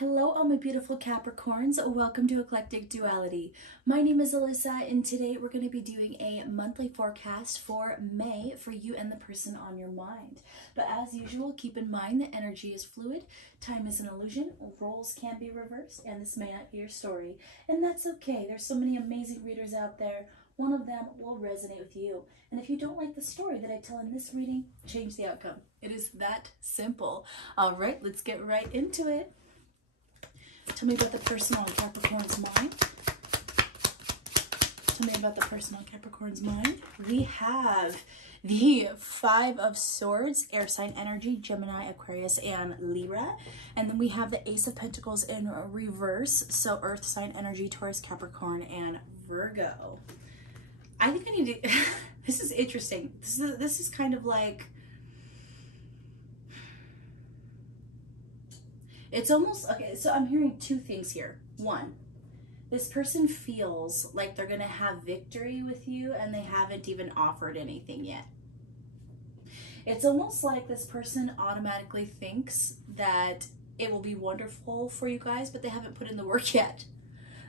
Hello all my beautiful Capricorns, welcome to Eclectic Duality. My name is Alyssa and today we're going to be doing a monthly forecast for May for you and the person on your mind. But as usual, keep in mind that energy is fluid, time is an illusion, roles can be reversed, and this may not be your story. And that's okay, there's so many amazing readers out there, one of them will resonate with you. And if you don't like the story that I tell in this reading, change the outcome. It is that simple. All right, let's get right into it. Tell me about the person on Capricorn's mind. Tell me about the person on Capricorn's mind. We have the Five of Swords, air sign energy, Gemini, Aquarius, and Libra. And then we have the Ace of Pentacles in reverse, so earth sign energy, Taurus, Capricorn, and Virgo. I think I need to, this is interesting. This is kind of like, it's almost, okay, so I'm hearing two things here. One, this person feels like they're going to have victory with you and they haven't even offered anything yet. It's almost like this person automatically thinks that it will be wonderful for you guys, but they haven't put in the work yet.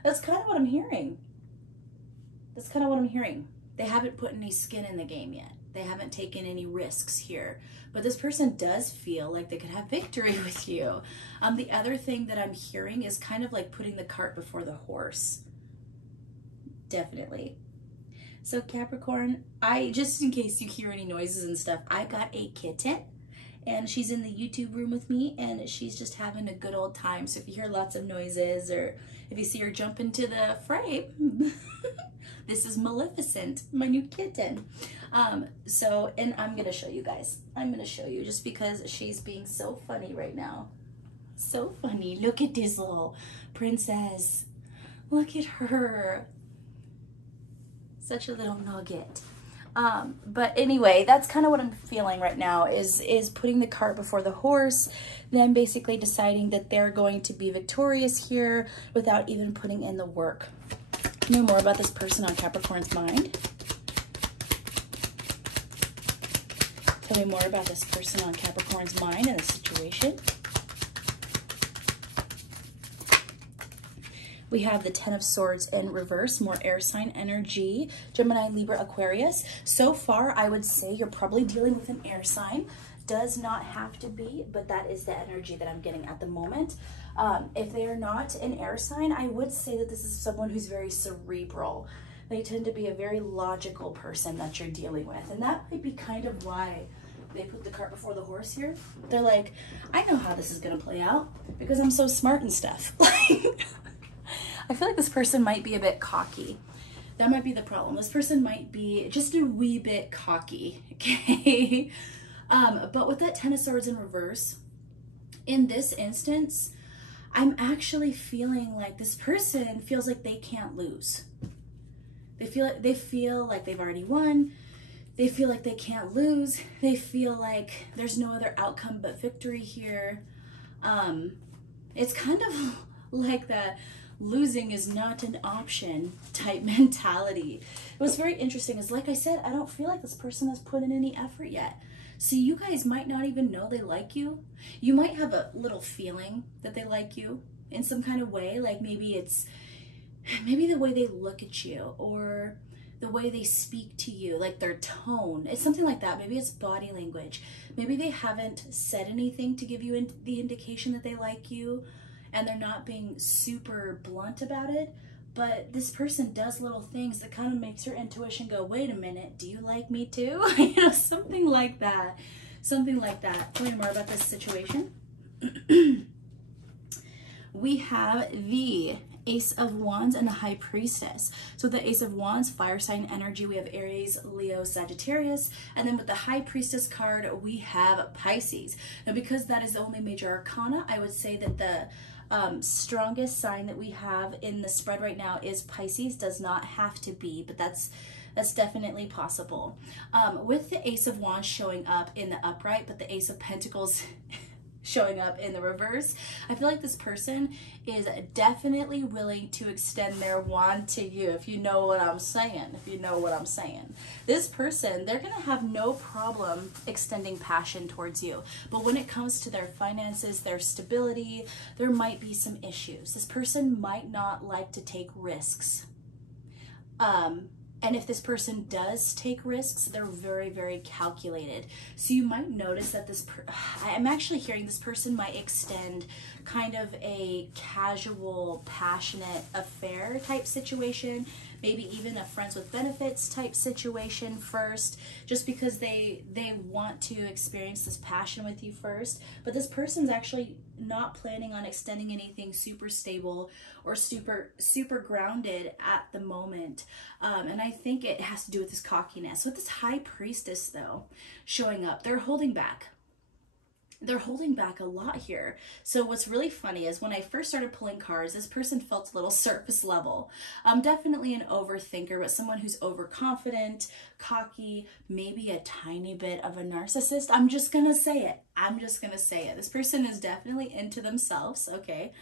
That's kind of what I'm hearing. That's kind of what I'm hearing. They haven't put any skin in the game yet. They haven't taken any risks here. But this person does feel like they could have victory with you. The other thing that I'm hearing is kind of like putting the cart before the horse. Definitely. So Capricorn, just in case you hear any noises and stuff, I got a kitten. And she's in the YouTube room with me, and she's just having a good old time. So if you hear lots of noises, or if you see her jump into the frame, this is Maleficent, my new kitten. And I'm going to show you guys. I'm going to show you just because she's being so funny right now. So funny. Look at this little princess. Look at her. Such a little nugget. But anyway, that's kind of what I'm feeling right now is putting the cart before the horse, then basically deciding that they're going to be victorious here without even putting in the work. Know more about this person on Capricorn's mind. Tell me more about this person on Capricorn's mind and the situation. We have the Ten of Swords in reverse, more air sign energy, Gemini, Libra, Aquarius. So far, I would say you're probably dealing with an air sign. Does not have to be, but that is the energy that I'm getting at the moment. If they are not an air sign, I would say that this is someone who's very cerebral. They tend to be a very logical person that you're dealing with. And that might be kind of why they put the cart before the horse here. They're like, I know how this is going to play out because I'm so smart and stuff. I feel like this person might be a bit cocky. That might be the problem. This person might be just a wee bit cocky, okay? But with that Ten of Swords in reverse, in this instance, I'm actually feeling like this person feels like they can't lose. They feel like they've already won. They feel like they can't lose. They feel like there's no other outcome but victory here. It's kind of like that losing is not an option type mentality. It was very interesting. Is like I said, I don't feel like this person has put in any effort yet. So you guys might not even know they like you. You might have a little feeling that they like you in some kind of way. Like maybe the way they look at you or the way they speak to you, like their tone. It's something like that. Maybe it's body language. Maybe they haven't said anything to give you the indication that they like you, and they're not being super blunt about it, but this person does little things that kind of makes your intuition go, wait a minute, do you like me too? You know, something like that. Something like that. Tell me more about this situation. We have the Ace of Wands and the High Priestess. So the Ace of Wands, fire sign energy, we have Aries, Leo, Sagittarius, and then with the High Priestess card, we have Pisces. Now because that is the only major arcana, I would say that the strongest sign that we have in the spread right now is Pisces. Does not have to be, but that's definitely possible. With the Ace of Wands showing up in the upright, but the Ace of Pentacles showing up in the reverse. I feel like this person is definitely willing to extend their wand to you, if you know what I'm saying. If you know what I'm saying. This person, they're going to have no problem extending passion towards you. But when it comes to their finances, their stability, there might be some issues. This person might not like to take risks. And if this person does take risks, they're very, very calculated. So you might notice that I'm actually hearing this person might extend kind of a casual, passionate affair type situation, maybe even a friends with benefits type situation first, just because they want to experience this passion with you first. But this person's actually not planning on extending anything super stable or super grounded at the moment. And I think it has to do with this cockiness. With this high priestess though showing up, they're holding back. They're holding back a lot here. So what's really funny is when I first started pulling cards, this person felt a little surface level. Definitely an overthinker, but someone who's overconfident, cocky, maybe a tiny bit of a narcissist. I'm just gonna say it. I'm just gonna say it. This person is definitely into themselves, okay?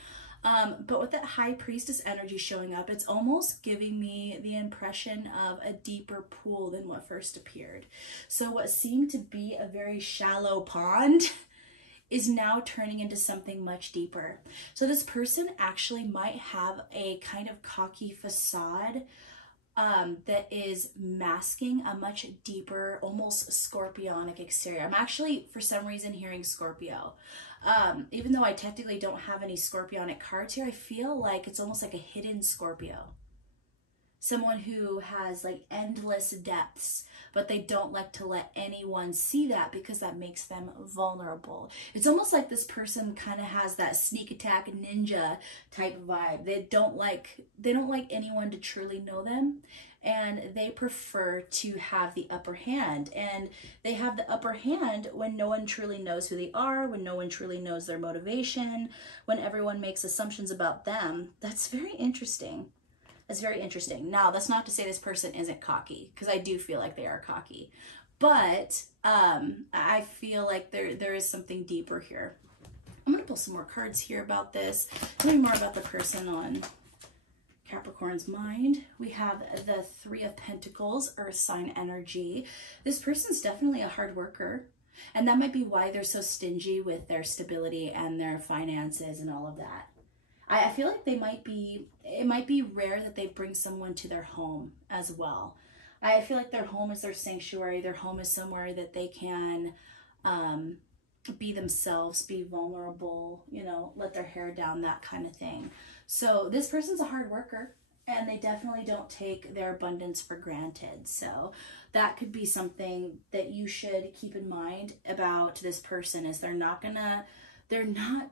But with that high priestess energy showing up, it's almost giving me the impression of a deeper pool than what first appeared. So what seemed to be a very shallow pond is now turning into something much deeper. So this person actually might have a kind of cocky facade that is masking a much deeper, almost scorpionic exterior. I'm actually, for some reason, hearing Scorpio. Even though I technically don't have any scorpionic cards here, I feel like it's almost like a hidden Scorpio. Someone who has like endless depths, but they don't like to let anyone see that because that makes them vulnerable. It's almost like this person kind of has that sneak attack ninja type vibe. They don't like anyone to truly know them, and they prefer to have the upper hand. And they have the upper hand when no one truly knows who they are, when no one truly knows their motivation, when everyone makes assumptions about them. That's very interesting. That's very interesting. Now, that's not to say this person isn't cocky, because I do feel like they are cocky. But I feel like there is something deeper here. I'm going to pull some more cards here about this. Tell me more about the person on Capricorn's mind. We have the Three of Pentacles, Earth sign energy. This person's definitely a hard worker. And that might be why they're so stingy with their stability and their finances and all of that. I feel like it might be rare that they bring someone to their home as well. I feel like their home is their sanctuary. Their home is somewhere that they can be themselves, be vulnerable, you know, let their hair down, that kind of thing. So this person's a hard worker, and they definitely don't take their abundance for granted. So that could be something that you should keep in mind about this person, is they're not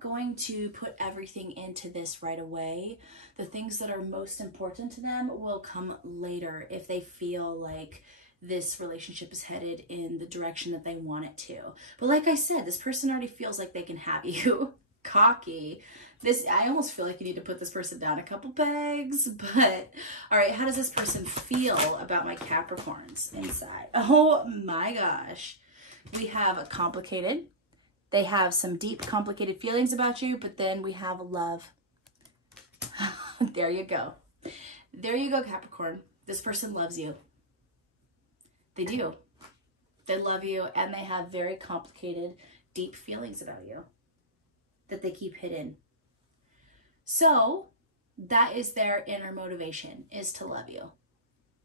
going to put everything into this right away. The things that are most important to them will come later if they feel like this relationship is headed in the direction that they want it to. But like I said, this person already feels like they can have you. Cocky. I almost feel like you need to put this person down a couple pegs. But all right, how does this person feel about my Capricorns inside? Oh my gosh. We have a complicated. They have some deep, complicated feelings about you, but then we have love. There you go. There you go, Capricorn. This person loves you. They do. They love you, and they have very complicated, deep feelings about you that they keep hidden. So that is their inner motivation, is to love you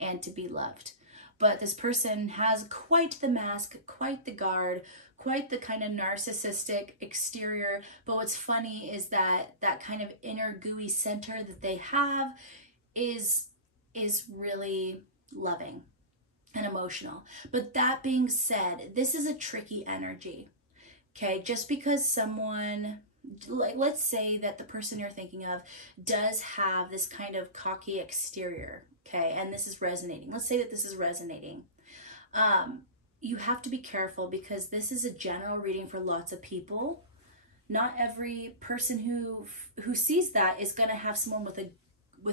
and to be loved. But this person has quite the mask, quite the guard, quite the kind of narcissistic exterior. But what's funny is that that kind of inner gooey center that they have is really loving and emotional. But that being said, this is a tricky energy. Okay, just because someone, like, let's say that the person you're thinking of does have this kind of cocky exterior, okay, and this is resonating. Let's say that this is resonating. You have to be careful, because this is a general reading for lots of people. Not every person who sees that is going to have someone with a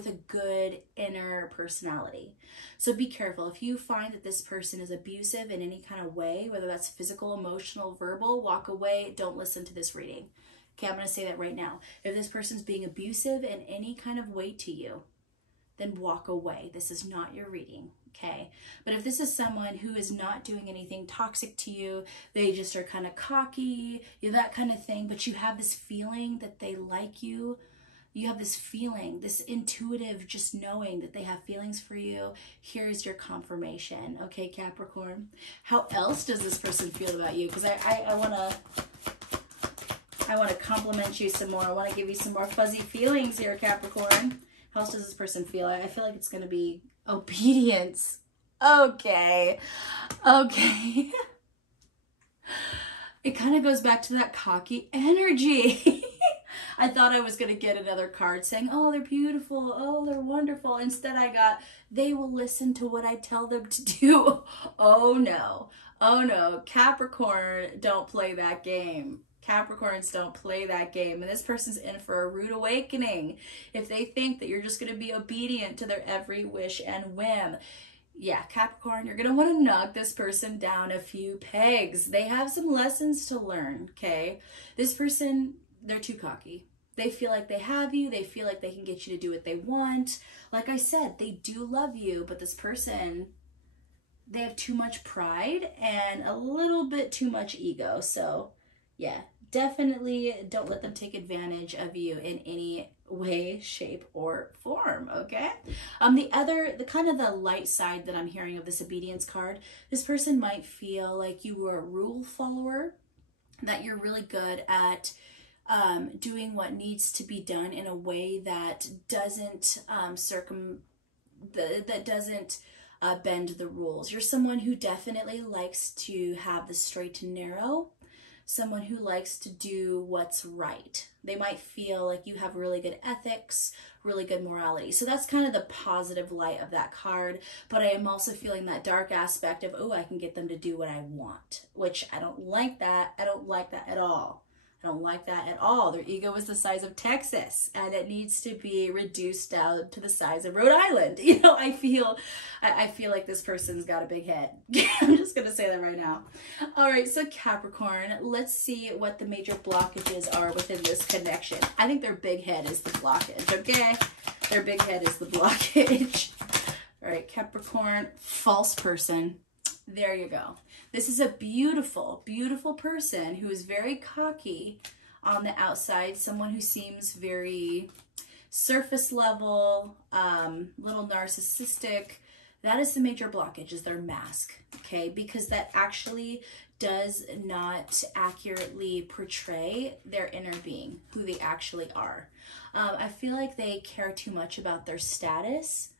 a good inner personality. So be careful. If you find that this person is abusive in any kind of way, whether that's physical, emotional, verbal, walk away. Don't listen to this reading. Okay, I'm going to say that right now. If this person's being abusive in any kind of way to you, then walk away. This is not your reading, okay? But if this is someone who is not doing anything toxic to you, they just are kind of cocky, that kind of thing, but you have this feeling that they like you, you have this feeling, this intuitive just knowing that they have feelings for you, here's your confirmation, okay, Capricorn? How else does this person feel about you? Because I want to compliment you some more. I want to give you some more fuzzy feelings here, Capricorn. How else does this person feel? I feel like it's going to be obedience. Okay. Okay. It kind of goes back to that cocky energy. I thought I was going to get another card saying, oh, they're beautiful. Oh, they're wonderful. Instead, I got, they will listen to what I tell them to do. Oh, no. Oh, no. Capricorn, don't play that game. Capricorns don't play that game, and this person's in for a rude awakening if they think that you're just going to be obedient to their every wish and whim. Yeah, Capricorn, you're going to want to knock this person down a few pegs. They have some lessons to learn, okay? This person, they're too cocky. They feel like they have you. They feel like they can get you to do what they want. Like I said, they do love you, but this person, they have too much pride and a little bit too much ego. So yeah, definitely don't let them take advantage of you in any way, shape, or form, okay? The kind of the light side that I'm hearing of this obedience card, this person might feel like you were a rule follower, that you're really good at doing what needs to be done in a way that doesn't bend the rules. You're someone who definitely likes to have the straight and narrow, someone who likes to do what's right. They might feel like you have really good ethics, really good morality. So that's kind of the positive light of that card. But I am also feeling that dark aspect of, oh, I can get them to do what I want, which I don't like that. I don't like that at all. I don't like that at all. Their ego is the size of Texas, and it needs to be reduced down to the size of Rhode Island. You know, I feel like this person's got a big head. I'm just going to say that right now. All right, so Capricorn, let's see what the major blockages are within this connection. I think their big head is the blockage, okay? Their big head is the blockage. All right, Capricorn, false person. There you go. This is a beautiful, beautiful person who is very cocky on the outside. Someone who seems very surface level, little narcissistic. That is the major blockage, is their mask, okay? Because that actually does not accurately portray their inner being, who they actually are. I feel like they care too much about their status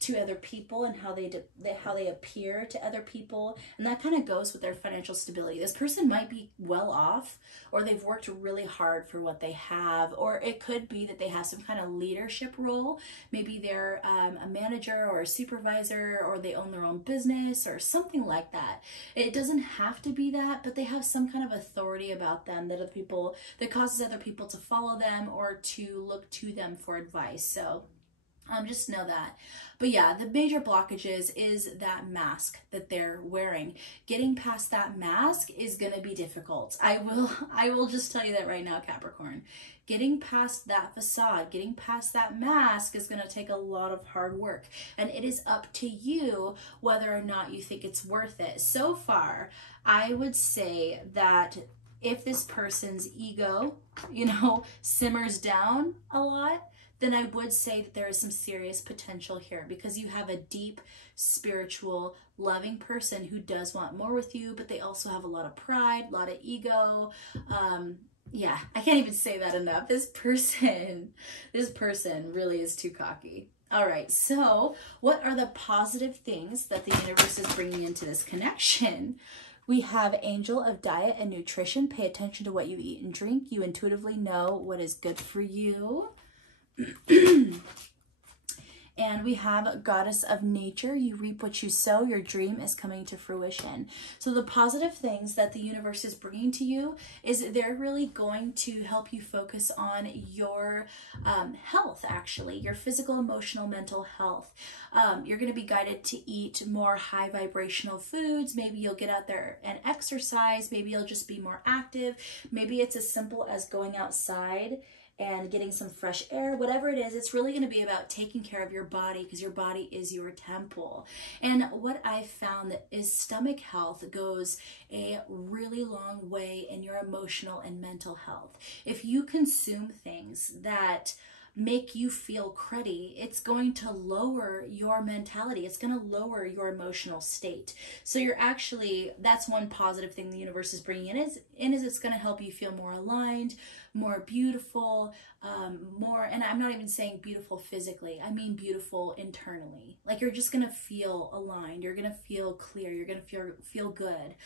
to other people and how they appear to other people, and that kind of goes with their financial stability. This person might be well off, or they've worked really hard for what they have, or it could be that they have some kind of leadership role. Maybe they're a manager or a supervisor, or they own their own business or something like that. It doesn't have to be that, but they have some kind of authority about them that causes other people to follow them or to look to them for advice. So just know that. But yeah, the major blockages is that mask that they're wearing. Getting past that mask is going to be difficult. I will just tell you that right now, Capricorn. Getting past that facade, getting past that mask is going to take a lot of hard work. And it is up to you whether or not you think it's worth it. So far, I would say that if this person's ego, simmers down a lot, then I would say that there is some serious potential here, because you have a deep, spiritual, loving person who does want more with you, but they also have a lot of pride, a lot of ego. Yeah, I can't even say that enough. This person really is too cocky. All right, so what are the positive things that the universe is bringing into this connection? We have Angel of Diet and Nutrition. Pay attention to what you eat and drink. You intuitively know what is good for you. And we have Goddess of Nature. You reap what you sow. Your dream is coming to fruition. So the positive things that the universe is bringing to you is they're really going to help you focus on your health, actually, your physical, emotional, mental health. You're going to be guided to eat more high vibrational foods. Maybe you'll get out there and exercise. Maybe you'll just be more active. Maybe it's as simple as going outside and getting some fresh air. Whatever it is, it's really going to be about taking care of your body, because your body is your temple. And what I found is stomach health goes a really long way in your emotional and mental health. If you consume things that make you feel cruddy, it's going to lower your mentality. It's going to lower your emotional state. So you're actually, that's one positive thing the universe is bringing in is it's going to help you feel more aligned, more beautiful, more, and I'm not even saying beautiful physically, I mean beautiful internally. Like, you're just going to feel aligned. You're going to feel clear. You're going to feel good.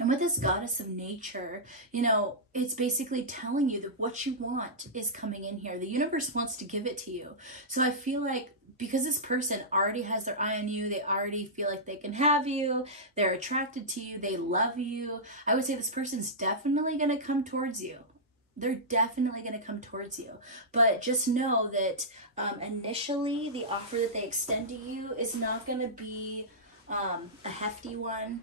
And with this Goddess of Nature, you know, it's basically telling you that what you want is coming in here. The universe wants to give it to you. So I feel like because this person already has their eye on you, they already feel like they can have you, they're attracted to you, they love you, I would say this person's definitely going to come towards you. They're definitely going to come towards you. But just know that initially the offer that they extend to you is not going to be a hefty one.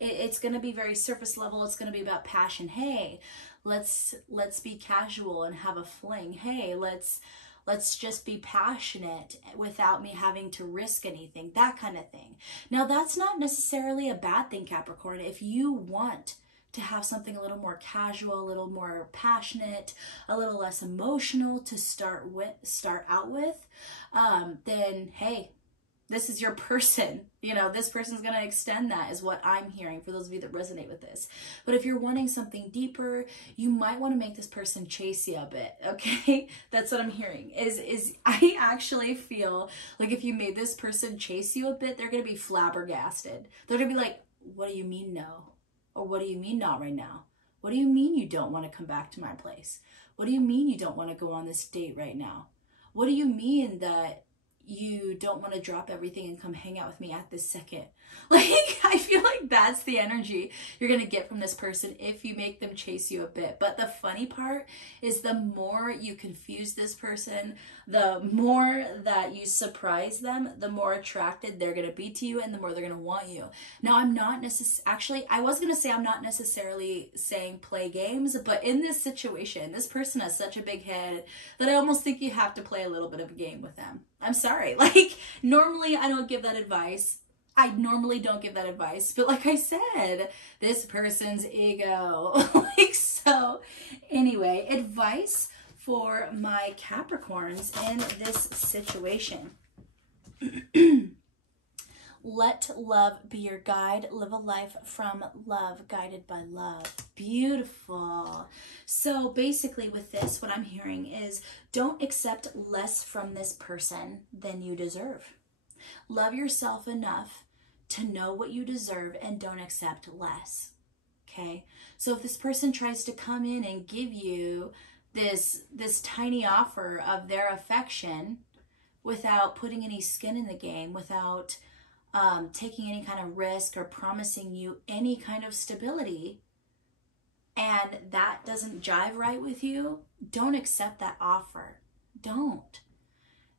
It's going to be very surface level. It's going to be about passion. Hey, let's be casual and have a fling. Hey, let's just be passionate without me having to risk anything, that kind of thing. Now, that's not necessarily a bad thing, Capricorn. If you want to have something a little more casual, a little more passionate, a little less emotional to start out with, then hey, this is your person. You know, this person's going to extend that, is what I'm hearing for those of you that resonate with this. But if you're wanting something deeper, you might want to make this person chase you a bit, okay? That's what I'm hearing. Is I actually feel like if you made this person chase you a bit, they're going to be flabbergasted. They're going to be like, what do you mean no? Or what do you mean not right now? What do you mean you don't want to come back to my place? What do you mean you don't want to go on this date right now? What do you mean that you don't want to drop everything and come hang out with me at this second? Like, I feel like that's the energy you're going to get from this person if you make them chase you a bit. But the funny part is the more you confuse this person, the more that you surprise them, the more attracted they're going to be to you and the more they're going to want you. Now, I'm not actually, I was going to say I'm not necessarily saying play games, but in this situation, this person has such a big head that I almost think you have to play a little bit of a game with them. I'm sorry. Like, normally I don't give that advice. But like I said, this person's ego. Like, so anyway, advice for my Capricorns in this situation. Let love be your guide. Live a life from love, guided by love. Beautiful. So basically with this, what I'm hearing is don't accept less from this person than you deserve. Love yourself enough to know what you deserve and don't accept less. Okay? So if this person tries to come in and give you this tiny offer of their affection without putting any skin in the game, without taking any kind of risk or promising you any kind of stability, and that doesn't jive right with you, don't accept that offer. Don't.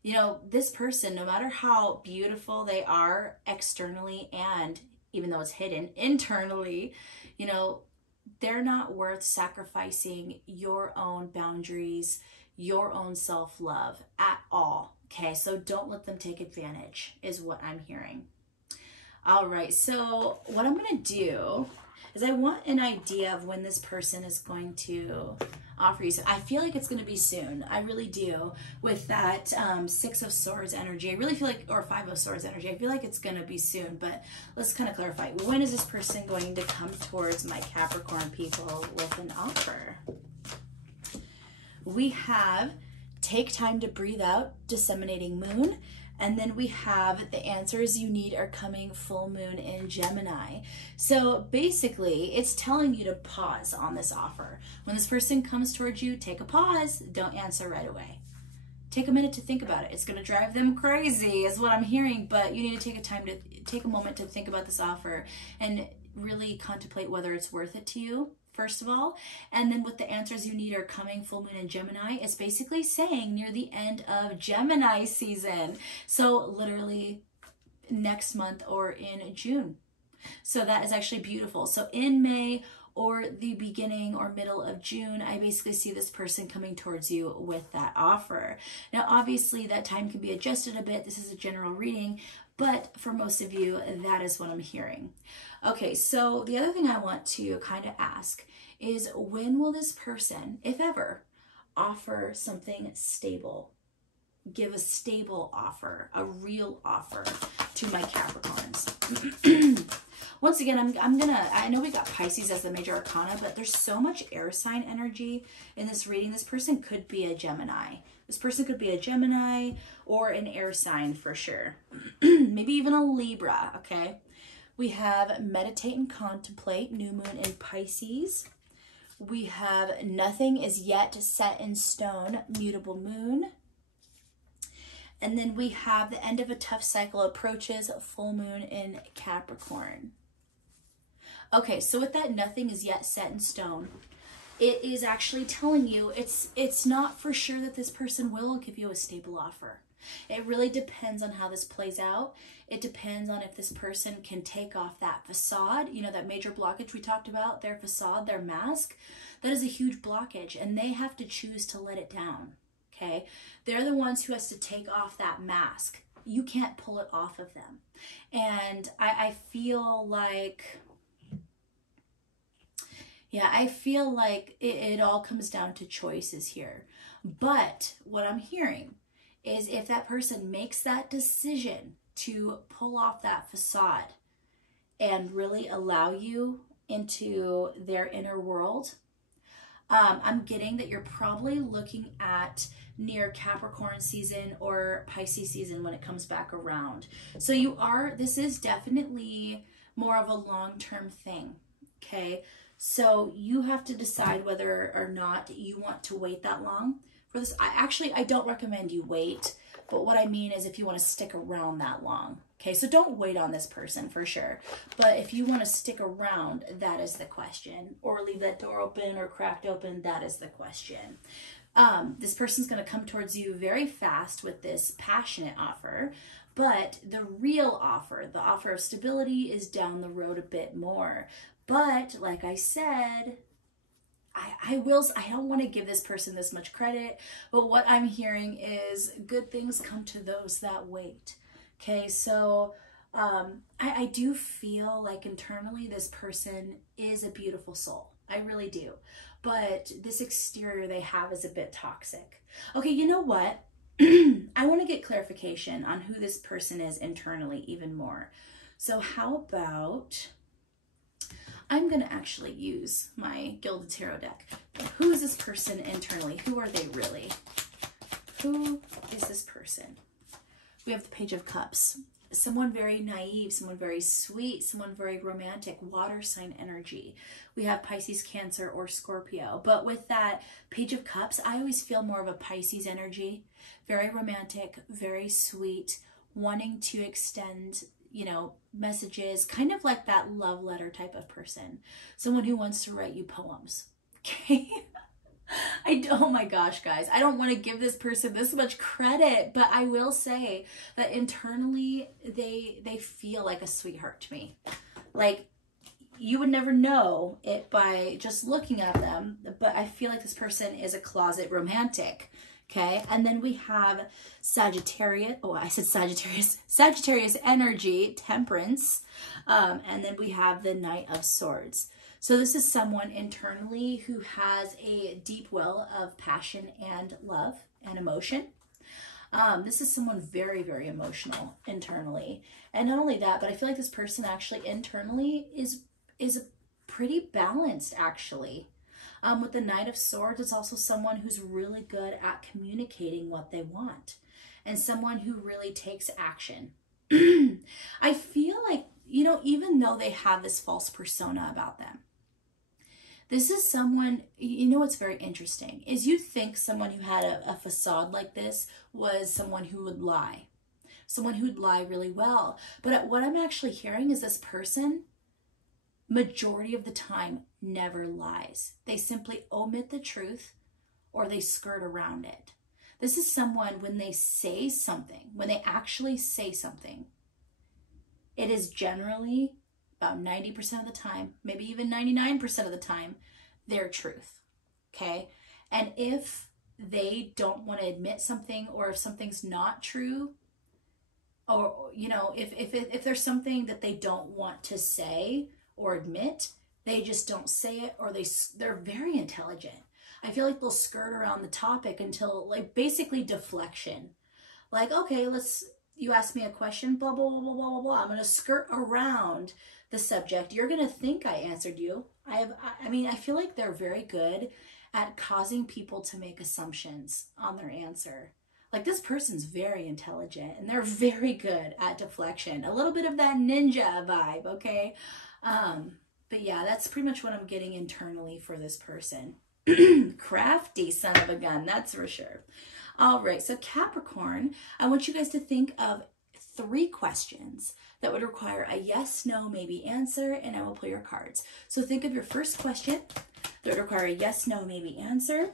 You know, this person, no matter how beautiful they are externally, and even though it's hidden internally, you know, they're not worth sacrificing your own boundaries, your own self-love at all. Okay, so don't let them take advantage is what I'm hearing. All right, so what I'm going to do is I want an idea of when this person is going to offer you. So I feel like it's going to be soon. I really do. With that Six of Swords energy, I really feel like, or Five of Swords energy, I feel like it's going to be soon. But let's kind of clarify. When is this person going to come towards my Capricorn people with an offer? We have take time to breathe out, disseminating moon. And then we have the answers you need are coming, full moon in Gemini. So basically, it's telling you to pause on this offer. When this person comes towards you, take a pause. Don't answer right away. take a minute to think about it. It's going to drive them crazy is what I'm hearing, but you need to take a moment to think about this offer and really contemplate whether it's worth it to you, first of all. And then what the answers you need are coming full moon in Gemini. It's basically saying near the end of Gemini season. So literally next month or in June. So that is actually beautiful. So in May or the beginning or middle of June, I basically see this person coming towards you with that offer. Now, obviously that time can be adjusted a bit. This is a general reading, but for most of you, that is what I'm hearing. Okay, so the other thing I want to kind of ask is, when will this person, if ever, offer something stable? Give a stable offer, a real offer to my Capricorns. Once again, I know we got Pisces as the major arcana, but there's so much air sign energy in this reading. This person could be a Gemini. This person could be a Gemini or an air sign for sure. Maybe even a Libra, okay? We have meditate and contemplate, new moon in Pisces. We have nothing is yet set in stone, mutable moon. And then we have the end of a tough cycle approaches, full moon in Capricorn. Okay, so with that nothing is yet set in stone, it is actually telling you it's not for sure that this person will give you a stable offer. It really depends on how this plays out. It depends on if this person can take off that facade, you know, that major blockage we talked about, their facade, their mask. That is a huge blockage, and they have to choose to let it down. Okay, they're the ones who has to take off that mask. You can't pull it off of them. And I feel like, yeah, I feel like it all comes down to choices here. But what I'm hearing is, if that person makes that decision to pull off that facade and really allow you into their inner world, I'm getting that you're probably looking at near Capricorn season or Pisces season when it comes back around. So this is definitely more of a long-term thing, okay? So you have to decide whether or not you want to wait that long for this. I don't recommend you wait, but what I mean is if you want to stick around that long, okay? So don't wait on this person for sure. But if you want to stick around, that is the question. Or leave that door open or cracked open, that is the question. This person's going to come towards you very fast with this passionate offer, but the real offer, the offer of stability, is down the road a bit more. But like I said, I don't want to give this person this much credit, but what I'm hearing is good things come to those that wait. Okay, so I do feel like internally this person is a beautiful soul. I really do. But this exterior they have is a bit toxic. Okay, you know what? I want to get clarification on who this person is internally even more. So how about, I'm going to actually use my Gilded Tarot deck. Who is this person internally? Who are they really? Who is this person? We have the Page of Cups. Someone very naive, someone very sweet, someone very romantic, water sign energy. We have Pisces, Cancer, or Scorpio. But with that Page of Cups, I always feel more of a Pisces energy. Very romantic, very sweet, wanting to extend, you know, messages, kind of like that love letter type of person. Someone who wants to write you poems. Okay? Oh my gosh, guys, I don't want to give this person this much credit, but I will say that internally they feel like a sweetheart to me. Like, you would never know it by just looking at them, but I feel like this person is a closet romantic. Okay, and then we have Sagittarius. Oh, I said Sagittarius. Sagittarius energy, Temperance, and then we have the Knight of Swords. So this is someone internally who has a deep well of passion and love and emotion. This is someone very, very emotional internally. And not only that, but I feel like this person actually internally is pretty balanced, actually. With the Knight of Swords, it's also someone who's really good at communicating what they want and someone who really takes action. I feel like, you know, even though they have this false persona about them, This is someone, you know what's very interesting is you think someone who had a facade like this was someone who would lie. Someone who'd lie really well. But what I'm actually hearing is this person, majority of the time, never lies. They simply omit the truth or they skirt around it. This is someone, when they say something, when they actually say something, it is generally about 90% of the time, maybe even 99% of the time, their truth, okay? And if they don't want to admit something, or if something's not true, or, you know, if there's something that they don't want to say or admit, they just don't say it, or they're very intelligent. I feel like they'll skirt around the topic until, like, basically deflection. Like, okay, you asked me a question, blah, blah, blah, blah, blah, blah. I'm going to skirt around the subject. You're going to think I answered you. I mean, I feel like they're very good at causing people to make assumptions on their answer. Like, this person's very intelligent and they're very good at deflection. A little bit of that ninja vibe, okay? But yeah, that's pretty much what I'm getting internally for this person. Crafty son of a gun, that's for sure. All right, so Capricorn, I want you guys to think of 3 questions that would require a yes, no, maybe answer, and I will pull your cards. So think of your first question that would require a yes, no, maybe answer.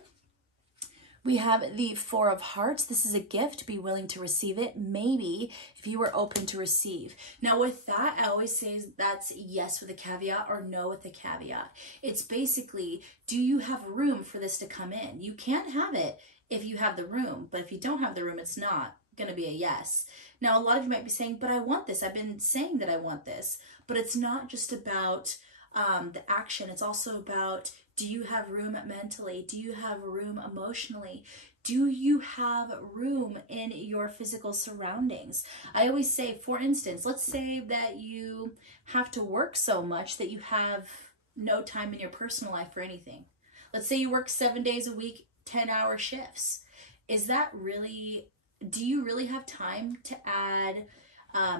We have the 4 of Hearts. This is a gift. Be willing to receive it. Maybe if you were open to receive. Now with that, I always say that's yes with a caveat or no with a caveat. It's basically, do you have room for this to come in? You can't have it if you have the room, but if you don't have the room, it's not going to be a yes. Now, a lot of you might be saying, but I want this. I've been saying that I want this, but it's not just about the action. It's also about, do you have room mentally? Do you have room emotionally? Do you have room in your physical surroundings? I always say, for instance, let's say that you have to work so much that you have no time in your personal life for anything. Let's say you work 7 days a week, 10-hour shifts. Is that really, do you really have time to add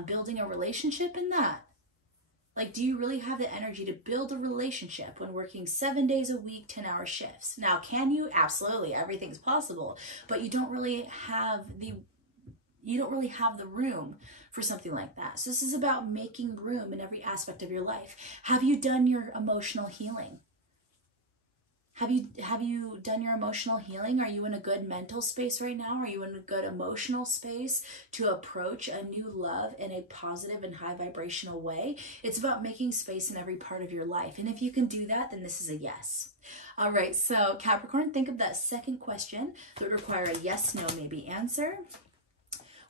building a relationship in that? Like, do you really have the energy to build a relationship when working 7 days a week, 10-hour shifts? Now, can you? Absolutely, everything's possible, but you don't really have the room for something like that. So this is about making room in every aspect of your life. Have you done your emotional healing? Have you done your emotional healing? Are you in a good mental space right now? Are you in a good emotional space to approach a new love in a positive and high vibrational way? It's about making space in every part of your life. And if you can do that, then this is a yes. All right, so Capricorn, think of that second question that would require a yes, no, maybe answer.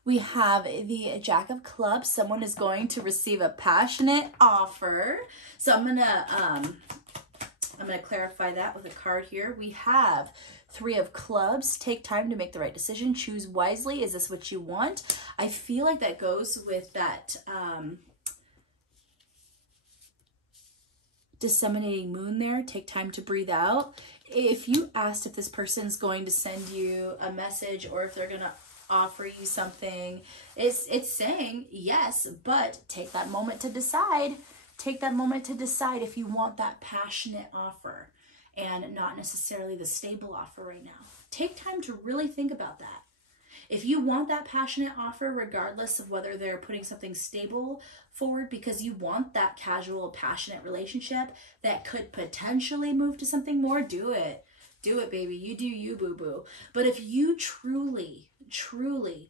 We have the Jack of Clubs. Someone is going to receive a passionate offer. So I'm going to clarify that with a card here. We have 3 of Clubs. Take time to make the right decision. Choose wisely. Is this what you want? I feel like that goes with that disseminating moon there. Take time to breathe out. If you asked if this person's going to send you a message or if they're going to offer you something, it's saying yes, but take that moment to decide. Take that moment to decide if you want that passionate offer and not necessarily the stable offer right now. Take time to really think about that. If you want that passionate offer, regardless of whether they're putting something stable forward because you want that casual, passionate relationship that could potentially move to something more, do it. Do it, baby. You do you, boo-boo. But if you truly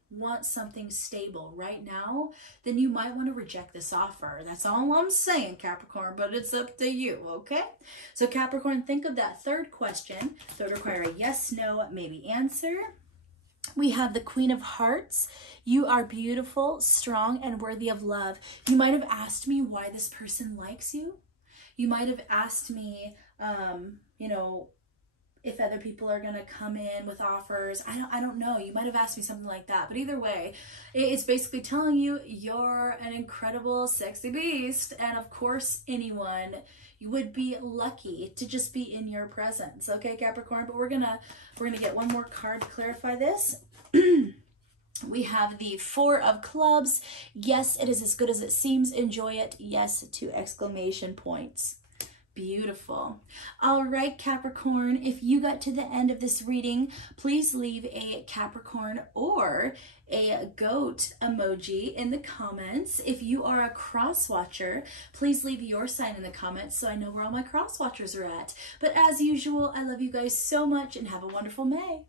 want something stable right now, then you might want to reject this offer. That's all I'm saying, Capricorn, but it's up to you, okay? So Capricorn, think of that third question that would require a yes, no, maybe answer. We have the Queen of Hearts. You are beautiful, strong, and worthy of love. You might have asked me why this person likes you. You might have asked me, you know, if other people are going to come in with offers. I don't know. You might have asked me something like that. But either way, it's basically telling you you're an incredible, sexy beast. And of course, anyone, you would be lucky to just be in your presence. Okay, Capricorn? But we're gonna get one more card to clarify this. We have the 4 of Clubs. Yes, it is as good as it seems. Enjoy it. Yes, 2 exclamation points. Beautiful. All right, Capricorn, if you got to the end of this reading, please leave a Capricorn or a goat emoji in the comments. If you are a cross watcher, please leave your sign in the comments so I know where all my cross watchers are at. But as usual, I love you guys so much and have a wonderful May.